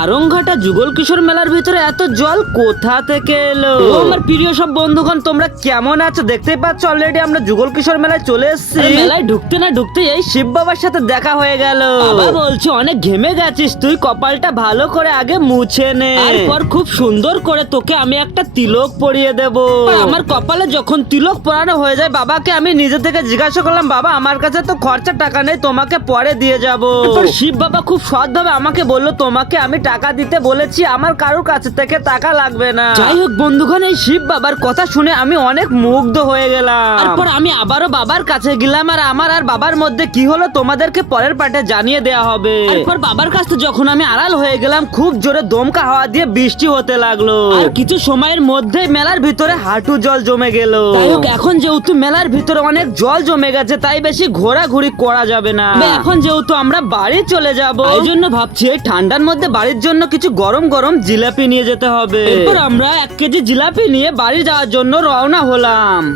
আরংঘাটা যুগল কিশোর মেলার ভিতরে এত জল কোথা থেকে এলো? আমার প্রিয় সব বন্ধুগণ, তোমরা কেমন আছো? দেখতেই পাচ্ছ অলরেডি আমরা যুগল কিশোর মেলায় চলে এসেছি। মেলায় ঢুকতে না ঢুকতে এই শিব বাবার সাথে দেখা হয়ে গেল। বাবা বলছে অনেক ঘেমে গেছিস, তুই কপালটা ভালো করে আগে মুছে নে, তারপর খুব সুন্দর করে তোকে আমি একটা তিলক পরিয়ে দেব। আমার কপালে যখন তিলক পরানো হয়ে যায়, বাবাকে আমি নিজে থেকে জিজ্ঞাসা করলাম, বাবা আমার কাছে তো খরচা টাকা নেই, তোমাকে পরে দিয়ে যাবো। শিব বাবা খুব সৎভাবে আমাকে বললো, তোমাকে আমি টাকা দিতে বলেছি, আমার কারোর কাছে থেকে টাকা লাগবে না। যাই হোক বন্ধুগণ, এই শিব বাবার কথা শুনে আমি অনেক মুগ্ধ হয়ে গেলাম। তারপর আমি আবারও বাবার কাছে গেলাম, আর আমার আর বাবার মধ্যে কি হলো তোমাদেরকে পরের পার্টে জানিয়ে দেওয়া হবে। তারপর বাবার কাছে যখন আমি আড়াল হয়ে গেলাম, খুব জোরে দমকা হাওয়া দিয়ে বৃষ্টি হতে লাগলো, আর কিছু সময়ের মধ্যে মেলার ভিতরে হাঁটু জল জমে গেল। যাই হোক, এখন যেহেতু মেলার ভিতরে অনেক জল জমে গেছে, তাই বেশি ঘোরাঘুরি করা যাবে না। এখন যেহেতু আমরা বাড়ি চলে যাব, এই জন্য ভাবছি এই ঠান্ডার মধ্যে বাড়ির জন্য কিছু গরম গরম জিলাপি নিয়ে যেতে হবে। এরপর আমরা 1 কেজি জিলাপি নিয়ে বাড়ি যাওয়ার জন্য রওনা হলাম।